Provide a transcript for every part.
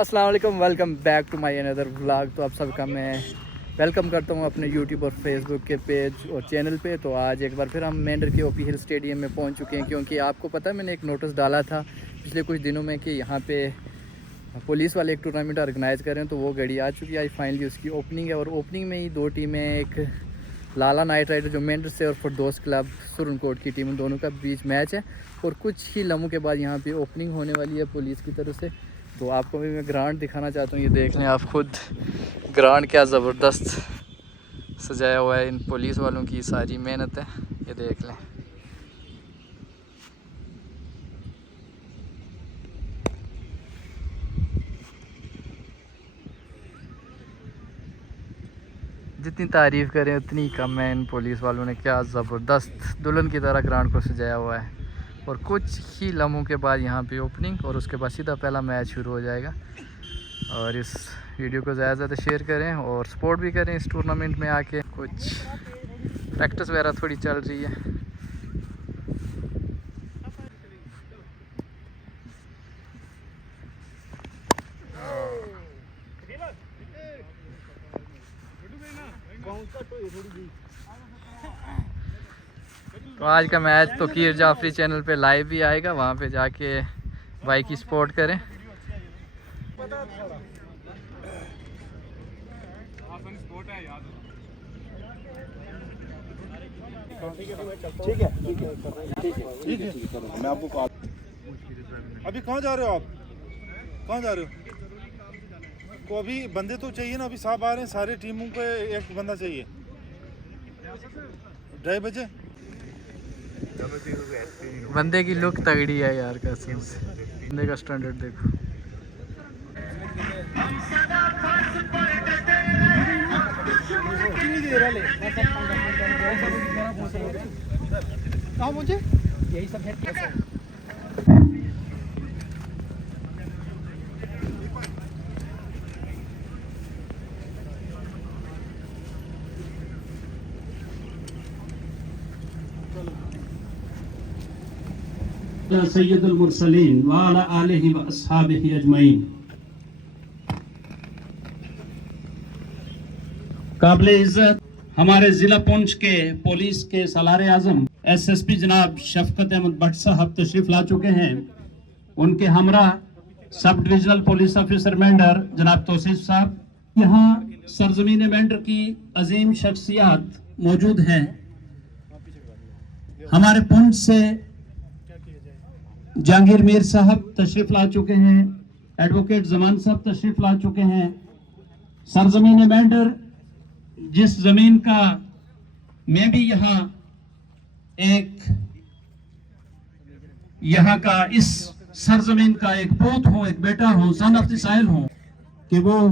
अस्सलाम वालेकुम, welcome back to my another vlog. तो आप सबका मैं वेलकम करता हूँ अपने यूट्यूब और फेसबुक के पेज और चैनल पे। तो आज एक बार फिर हम मेंढर के ओपी हिल स्टेडियम में पहुँच चुके हैं, क्योंकि आपको पता है मैंने एक नोटिस डाला था पिछले कुछ दिनों में कि यहाँ पे पुलिस वाले एक टूर्नामेंट ऑर्गेनाइज़ कर रहे हैं। तो वो घड़ी आ चुकी है, आज फाइनली उसकी ओपनिंग है। और ओपनिंग में ही दो टीमें, एक लाला नाइट राइडर जो मेंढर से और फरदौस क्लब सुरनकोट की टीम, उन दोनों का बीच मैच है। और कुछ ही लम्हों के बाद यहाँ पे ओपनिंग होने वाली है पुलिस की तरफ से। तो आपको भी मैं ग्राउंड दिखाना चाहता हूँ। ये देख लें आप खुद, ग्राउंड क्या ज़बरदस्त सजाया हुआ है। इन पुलिस वालों की सारी मेहनत है, ये देख लें। जितनी तारीफ़ करें उतनी कम है। इन पुलिस वालों ने क्या ज़बरदस्त दुल्हन की तरह ग्राउंड को सजाया हुआ है। और कुछ ही लम्हों के बाद यहाँ पे ओपनिंग, और उसके बाद सीधा पहला मैच शुरू हो जाएगा। और इस वीडियो को ज़्यादा से ज़्यादा शेयर करें और सपोर्ट भी करें इस टूर्नामेंट में आके। कुछ प्रैक्टिस वगैरह थोड़ी चल रही है। तो आज का मैच तो कीर जाफरी चैनल पे लाइव भी आएगा, वहाँ पे जाके भाई की सपोर्ट करें। ठीक है मैं आपको कॉल। अभी कहाँ जा रहे हो आप? कहाँ जा रहे हो? को अभी बंदे तो चाहिए ना, अभी साहब आ रहे हैं, सारे टीमों को एक बंदा चाहिए। 2:30 बजे बंदे की लुक तगड़ी है यार, कसम से। बंदे का स्टैंडर्ड देखो। कहाँ पहुँचे? यही सब है। सैयदुल मुरसलीन व अला आलिहि व अस्हाबिहि अजमईन। काबिले इज्जत हमारे जिला पुंछ के पुलिस के सलारे आजम एसएसपी जनाब शफकत अहमद भट्ट साहब तशरीफ ला चुके हैं। उनके हमरा sub divisional police officer Mendhar जनाब तौसीफ साहब, यहाँ सरजमीन मेंढर की अजीम शख्सियात मौजूद हैं। हमारे पुंछ से जहांगीर मीर साहब तशरीफ ला चुके हैं, एडवोकेट जमान साहब तशरीफ ला चुके हैं। सरजमीन मेंढर, जिस जमीन का मैं भी यहाँ का इस सरजमीन का एक पोत हूँ, एक बेटा हूँ, सन ऑफ द साइल हूँ, कि वो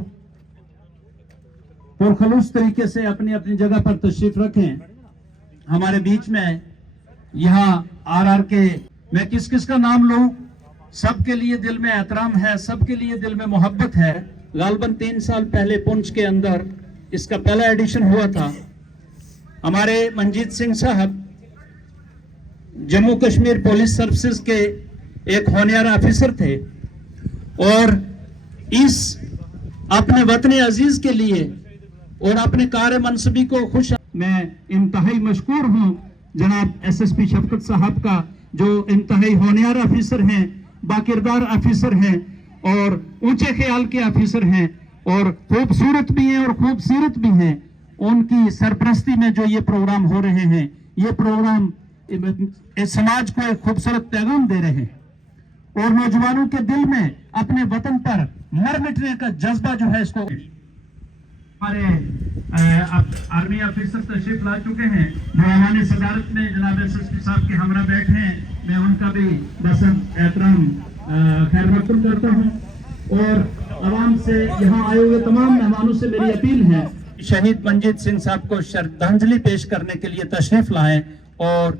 पुरखलूस तरीके से अपनी अपनी जगह पर तशरीफ रखें। हमारे बीच में यहाँ आर के, मैं किस किस का नाम लूं? सबके लिए दिल में एहतराम है, सबके लिए दिल में मोहब्बत है। गालबन 3 साल पहले पुंछ के अंदर इसका पहला एडिशन हुआ था। हमारे मंजीत सिंह साहब जम्मू कश्मीर पुलिस सर्विसेज के एक होनहार ऑफिसर थे, और इस अपने वतन अजीज के लिए और अपने कार्य मनसबी को खुश, मैं इंतहाई मशकूर हूं जनाब एसएसपी शफकत साहब का, जो इंतहाई होनहार ऑफिसर हैं, बाकिरदार ऑफिसर हैं और ऊंचे ख्याल के ऑफिसर हैं, और खूबसूरत भी हैं और खूबसूरत भी हैं। उनकी सरपरस्ती में जो ये प्रोग्राम हो रहे हैं, ये प्रोग्राम इस समाज को एक खूबसूरत पैगाम दे रहे हैं, और नौजवानों के दिल में अपने वतन पर मर मिटने का जज्बा जो है, इसको हमारे आर्मी ऑफिसर तशरीफ ला चुके हैं, जो हमारे सदारत में जनाब एसएसपी साहब के हमरा बैठे हैं। मैं उनका भी बसंत एहतराम खैर मकदूम करता हूं, और आवाम से, यहाँ आए हुए तमाम मेहमानों से मेरी अपील है, शहीद मंजीत सिंह साहब को श्रद्धांजलि पेश करने के लिए तशरीफ लाएं। और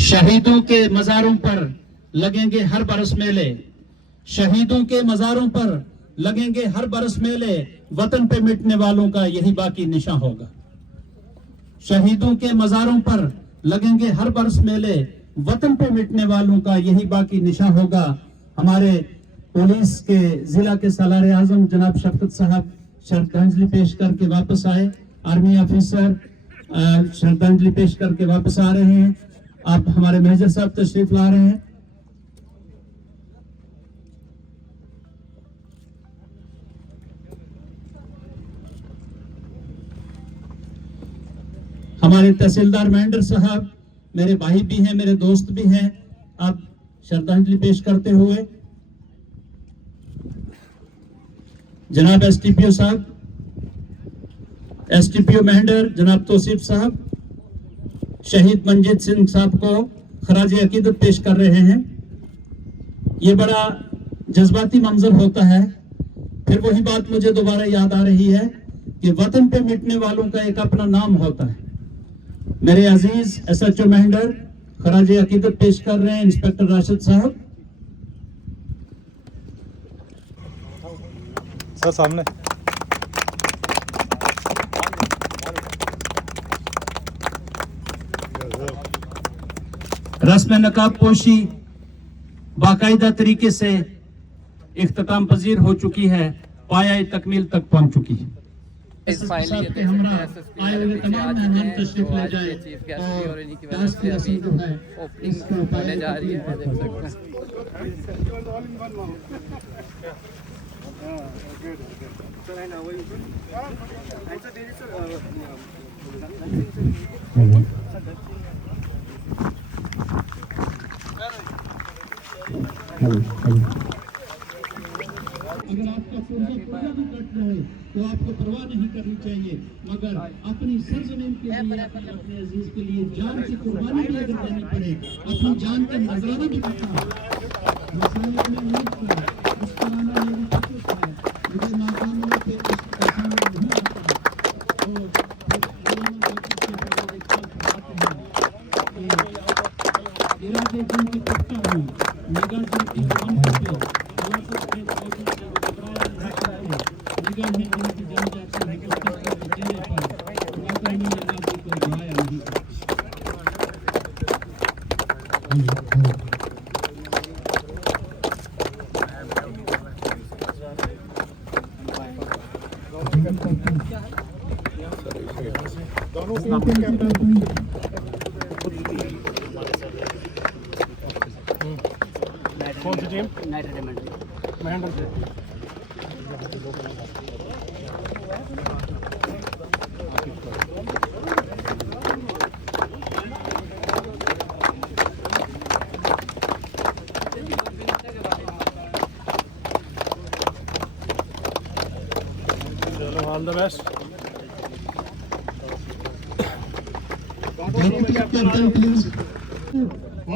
शहीदों के मज़ारों पर लगेंगे हर बरस मेले, शहीदों के मज़ारों पर लगेंगे हर बरस मेले, वतन पे मिटने वालों का यही बाकी निशान होगा। शहीदों के मज़ारों पर लगेंगे हर बरस मेले, वतन पे मिटने वालों का यही बाकी निशा होगा। हमारे पुलिस के जिला के सालार आजम जनाब शफकत साहब श्रद्धांजलि पेश करके वापस आए। आर्मी ऑफिसर श्रद्धांजलि पेश करके वापस आ रहे हैं। आप हमारे मेजर साहब तशरीफ ला रहे हैं। हमारे तहसीलदार महेंद्र साहब मेरे भाई भी हैं, मेरे दोस्त भी हैं। आप श्रद्धांजलि पेश करते हुए जनाब एसटीपीओ साहब, एसटीपीओ महेंद्र जनाब तौसीफ साहब शहीद मंजीत सिंह साहब को खराज अकीदत पेश कर रहे हैं। ये बड़ा जज्बाती मंजर होता है। फिर वही बात मुझे दोबारा याद आ रही है कि वतन पे मिटने वालों का एक अपना नाम होता है। मेरे अजीज एसएचओ महेंद्र खराज अकीदत पेश कर रहे हैं इंस्पेक्टर राशिद साहब। सर सामने रस्म नकाब पोशी बाकायदा तरीके से इख्तिताम पजीर हो चुकी है, पाया तकमील तक पहुंच चुकी है। फाइनली चीफ गेस्ट और इन्हीं की वजह से अभी ओपनिंग होने जा रही है। देख सकते हैं। अगर आपका पुर्जा भी कट रहे तो आपको परवाह नहीं करनी चाहिए, मगर अपनी सरजमीन के लिए, अपने अजीज के लिए जान की कुर्बानी भी अगर देनी पड़े, अपनी जान का नजराना भी करना है। मुस्कुराना मेरी कोशिश है, मुझे नाकामियों के सामने नहीं आता। इरादे दिल के पक्का हूँ, निगाह दिल की कम पे कौन सी टीम? महेंद्र से। चलो all the best.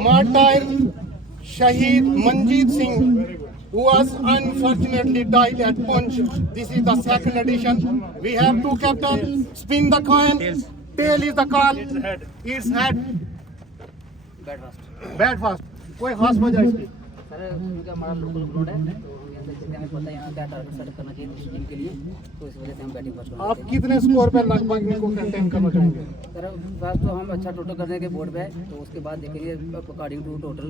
Martyr Shahid Manjeet Singh, who was unfortunately died at Punch. This is the second edition. We have two captains. Spin the coin. Tail is the call. It's head. Bad fast. कोई खास वजह इसकी? Sir क्योंकि हमारा local ground है तो हमें पता है यहाँ क्या टारगेट सेट करना चाहिए दूसरी टीम के लिए, तो इस वजह से हम बैटिंग फर्स्ट आप कितने स्कोर पे लगभग इनको कंटेन करना चाहेंगे? सर फर्स्ट तो हम अच्छा टोटल करने के बोर्ड पे है, तो उसके बाद देखेंगे अकॉर्डिंग टू टोटल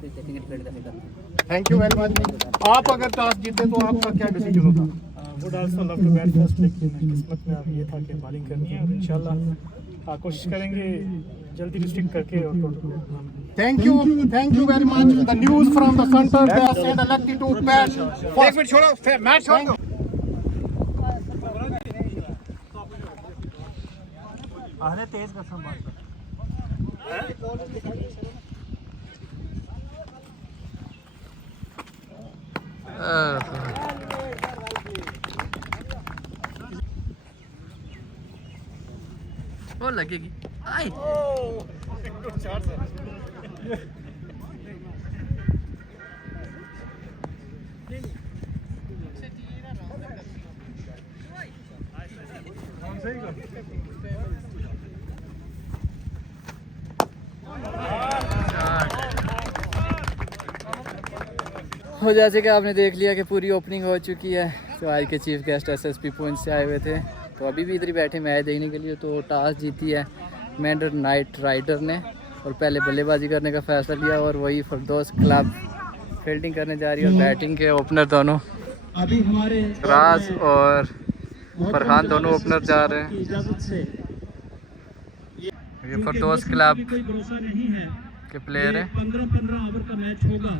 फिर देखेंगे डिफेंड कैसे करना है। Thank you very much. आप अगर टॉस जीते तो आपका क्या डिसीजन होता? Would also love to bat first, लेकिन किस्मत में अब ये था कि बॉलिंग करनी है और इंशाल्लाह कोशिश करेंगे जल्दी रिस्ट्रिक्ट करके और total. Thank you very much. The news from the center desk and elected to bat. एक मिनट छोड़ो, मैच छोड़ दो। आने तेज का संभाल। वो लगेगी आई। हो जैसे कि आपने देख लिया कि पूरी ओपनिंग हो चुकी है। तो आज के चीफ गेस्ट एसएसपी पुंछ से आए हुए थे, तो अभी भी इधर ही बैठे मैच देखने के लिए। तो टॉस जीती है महेंद्र नाइट राइडर ने और पहले बल्लेबाजी करने का फ़ैसला लिया और वही फरदौस क्लब फील्डिंग करने जा रही है और बैटिंग के ओपनर दोनों अभी हमारे राज और फरहान दोनों ओपनर जा रहे हैं। इजाजत से ये फरदौस क्लब कोई भरोसा नहीं है। के प्लेयर हैं। 15-15 ओवर का मैच होगा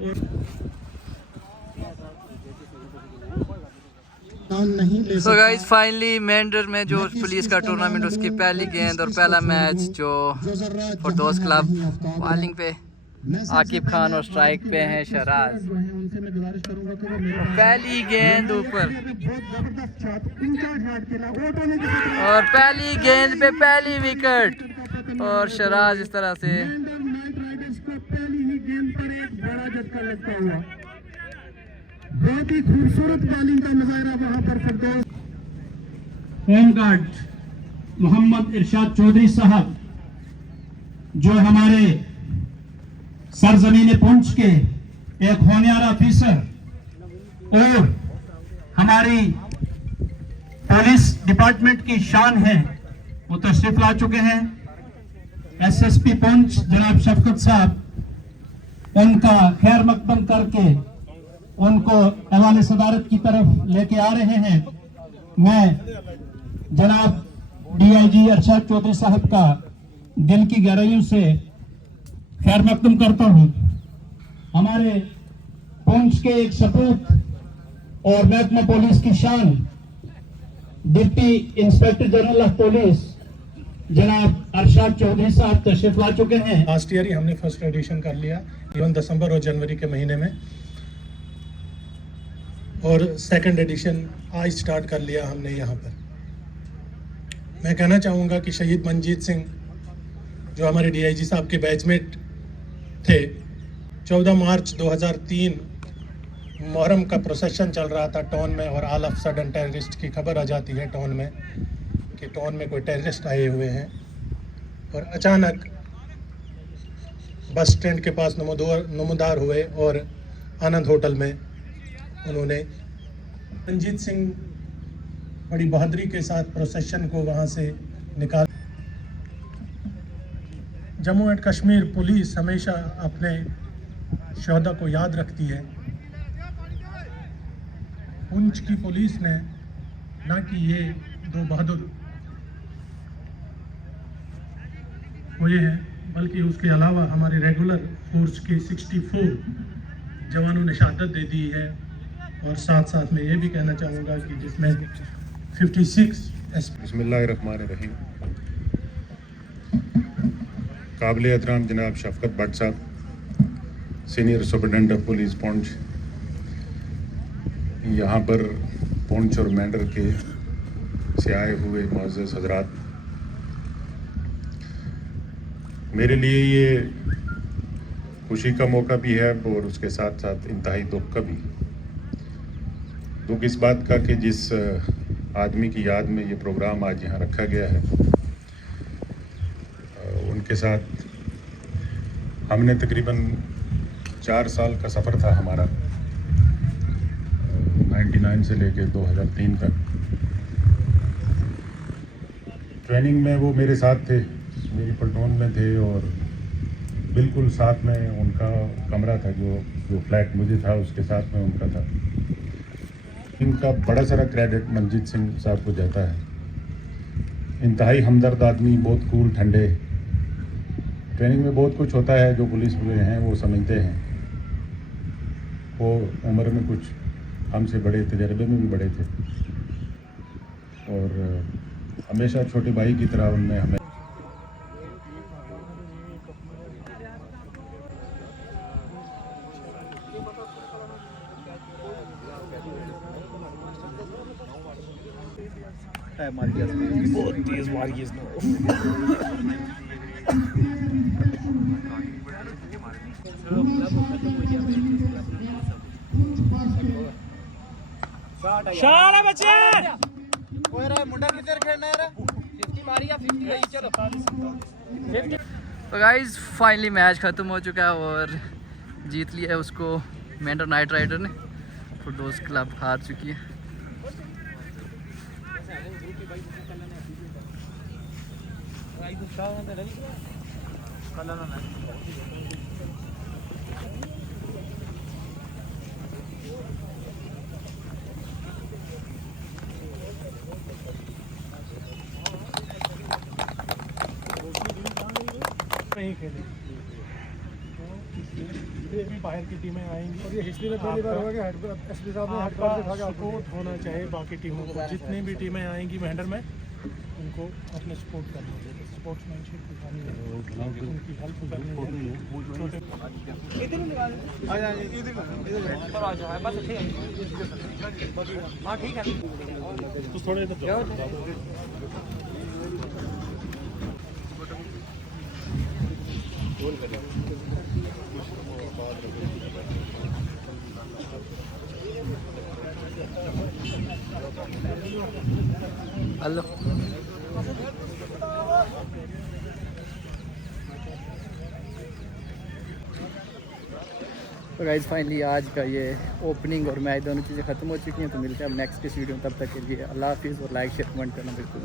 और सो गाइस फाइनली मेंढर में जो पुलिस का टूर्नामेंट उसकी पहली गेंद और पहला मैच जो फरदौस क्लब बॉलिंग पे आकिब खान और स्ट्राइक पे हैं शहराज। पहली गेंद ऊपर और पहली गेंद पे पहली विकेट और शहराज इस तरह से बहुत ही खूबसूरत बॉलिंग का मुजाहरा वहां पर फरदौस। होम गार्ड मोहम्मद इरशाद चौधरी साहब जो हमारे सरजमीन पुंछ के एक होनहार ऑफिसर और हमारी पुलिस डिपार्टमेंट की शान है, वो तशरीफ ला चुके हैं। एसएसपी पुंछ जनाब शफकत साहब उनका खैर मकदम करके उनको हवाले सदारत की तरफ लेके आ रहे हैं। मैं जनाब डीआईजी अरशद चौधरी साहब का दिल की गहराइयों से खैर मकदम करता हूं। हमारे पुंछ के एक सपूत और महकमा पुलिस की शान deputy inspector general of police जनाब अरशद चौधरी साहब तशरीफ ला चुके हैं। लास्ट ईयर ही हमने फर्स्ट एडिशन कर लिया, इवन दिसंबर और जनवरी के महीने में, और सेकंड एडिशन आज स्टार्ट कर लिया हमने यहाँ पर। मैं कहना चाहूँगा कि शहीद मंजीत सिंह जो हमारे डीआईजी साहब के बैचमेट थे, 14 मार्च 2003 मुहर्रम का प्रोसेशन चल रहा था टाउन में और ऑल ऑफ सडन टेररिस्ट की खबर आ जाती है टाउन में कि टाउन में कोई टेररिस्ट आए हुए हैं, और अचानक बस स्टैंड के पास नमूदार हुए और आनंद होटल में उन्होंने मंजीत सिंह बड़ी बहादुरी के साथ प्रोसेशन को वहाँ से निकाल। जम्मू एंड कश्मीर पुलिस हमेशा अपने शहदा को याद रखती है। पुंछ की पुलिस ने ना कि ये दो बहादुर हुए हैं, बल्कि उसके अलावा हमारे रेगुलर फोर्स के 64 जवानों ने शहादत दे दी है। और साथ साथ मैं ये भी कहना चाहूँगा कि जिसमें 56 बिस्मिल्लाहिर्रहमानिर्रहीम। काबिल एहतराम जनाब शफकत भट्ट साहब, senior superintendent of police Poonch, यहाँ पर पुंछ और मेंढर के से आए हुए मुअज़्ज़ज़ हज़रात, मेरे लिए ये खुशी का मौका भी है और उसके साथ साथ इंतहाई दुख का भी। दुख इस बात का कि जिस आदमी की याद में ये प्रोग्राम आज यहाँ रखा गया है, उनके साथ हमने तकरीबन 4 साल का सफ़र था हमारा, 99 से लेकर 2003 तक। ट्रेनिंग में वो मेरे साथ थे, मेरी प्लटून में थे, और बिल्कुल साथ में उनका कमरा था, जो फ्लैट मुझे था उसके साथ में उनका था। इनका बड़ा सारा क्रेडिट मंजीत सिंह साहब को जाता है। इंतहाई हमदर्द आदमी, बहुत कूल ठंडे। ट्रेनिंग में बहुत कुछ होता है जो पुलिस में हैं वो समझते हैं। वो उम्र में कुछ हमसे बड़े, तजर्बे में भी बड़े थे, और हमेशा छोटे भाई की तरह उनने हमें बहुत तेज मारी है शाला बच्चे ओए रे मुंडा किधर खेलना है रे? 50 मारी या 50 गई? चलो तो गाइस फाइनली मैच ख़त्म हो चुका है और जीत लिया है उसको मेंढर नाइट राइडर ने। फरदौस क्लब हार चुकी है। नहीं खेले ये भी बाहर की टीमें आएंगी और ये हिस्ट्री में पहली बार हुआ कि एसपी साहब ने हेड कार्ड दिखा के आपको सपोर्ट होना चाहिए बाकी टीमों को। जितनी भी टीमें आएंगी मैंडर में उनको अपने सपोर्ट करना चाहिए, स्पोर्ट्समैनशिप दिखानी है, उनकी हेल्प करनी है। छोटे तो थोड़े इधर जाओ। हेलो तो गाइज फाइनली आज का ये ओपनिंग और मैच दोनों चीज़ें ख़त्म हो चुकी हैं। तो मिलते हैं अब नेक्स्ट इस वीडियो में, तब तक के लिए अल्लाह हाफिज़ और लाइक शेयर कमेंट करना बिल्कुल।